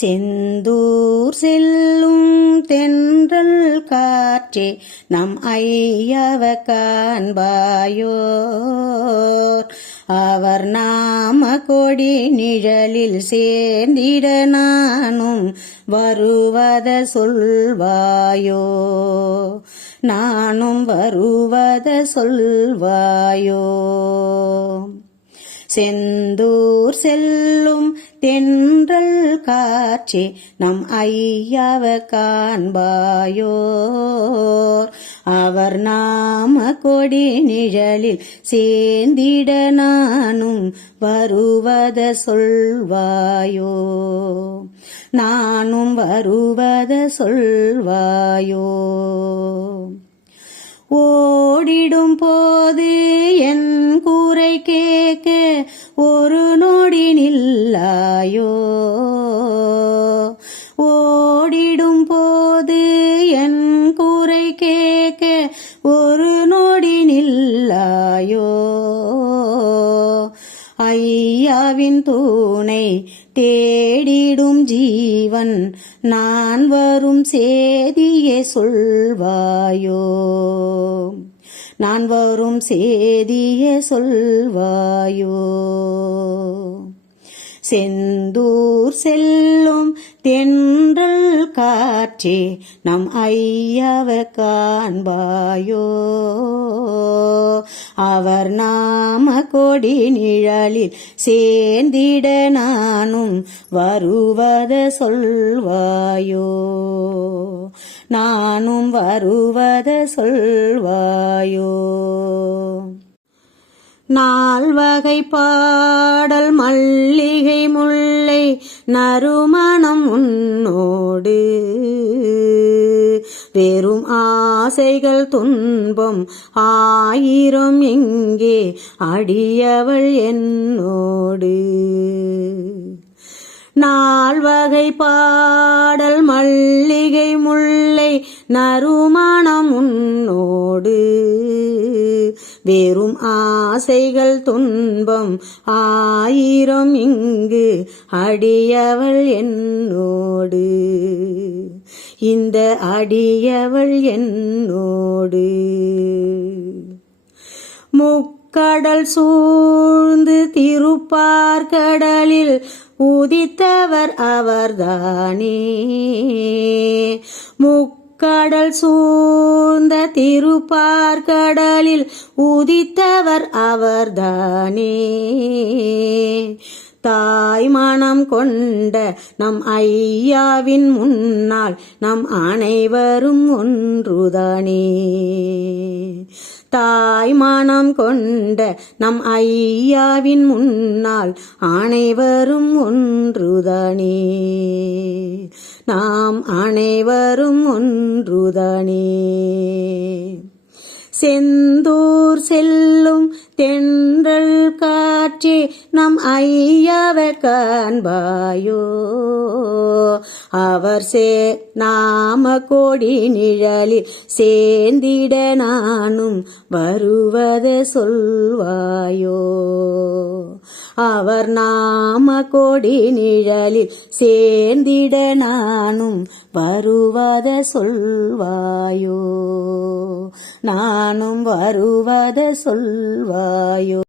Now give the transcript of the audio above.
செந்தூர் செல்லும் தென்றல் காற்றே நம் ஐயவ காண்பாயோர். அவர் நாம கொடி நிழலில் சேர்ந்திட நானும் வருவத சொல்வாயோ. நானும் வருவத சொல்வாயோ. செந்தூர் செல்லும் தென்றல் காற்றே நம் ஐயாவ காண்பாயோர். அவர் நாம கொடி நிழலில் சேர்ந்திட நானும் வருவத சொல்வாயோ. நானும் வருவத சொல்வாயோ. ஓடிடும் போது என் கூரை கேட்க ஒரு நொடி நில்லாயோ? ஓடிடும் போது என் கூரை கேட்க ஒரு நொடி நில்லாயோ? ஐயாவின் தூணை தேடிடும் ஜீவன் நான் வரும் சேதியே சொல்வாயோ? நான் வரும் சேதியே சொல்வாயோ? செந்தூர் செல்லும் தென்றல் காற்றே நம் ஐயாவை காண்பாயோ. அவர் நாம கொடி நிழலில் சேர்ந்திட நானும் வருவத சொல்வாயோ. நானும் வருவத சொல்வாயோ. நால்வகை பாடல் மல்லிகை முல்லை நறுமணம் உன்னோடு. வெறும் ஆசைகள் துன்பம் ஆயிரம் எங்கே அடியவள் என்னோடு. நால்வகை பாடல் மல்லிகை முல்லை நறுமணம் உன் வேறும் ஆசைகள் துன்பம் ஆயிரம் இங்கு அடியவள் என்னோடு. இந்த அடியவள் என்னோடு. முக்கடல் சூழ்ந்து திருப்பார் கடலில் உதித்தவர் அவர்தானே. கடல் சூழ்ந்த திருப்பார் கடலில் உதித்தவர் அவர்தானே. தாய் மனம் கொண்ட நம் ஐயாவின் முன்னால் நம் அனைவரும் ஒன்றுதானே. தாய் மனம் கொண்ட நம் ஐயாவின் முன்னால் அனைவரும் ஒன்றுதானே. நாம் அனைவரும் ஒன்றுதானே. செந்தூர் செல்லும் தென்றல் காற்றே நம் ஐயாவை காண்பாயோ. அவர் சே நாம கோடி நிழலில் சேர்ந்திட நானும் வருவத சொல்வாயோ. அவர் நாம கோடி நிழலில் சேர்ந்திட நானும் வருவத சொல்வாயோ. நானும் வருவத சொல்வாயோ?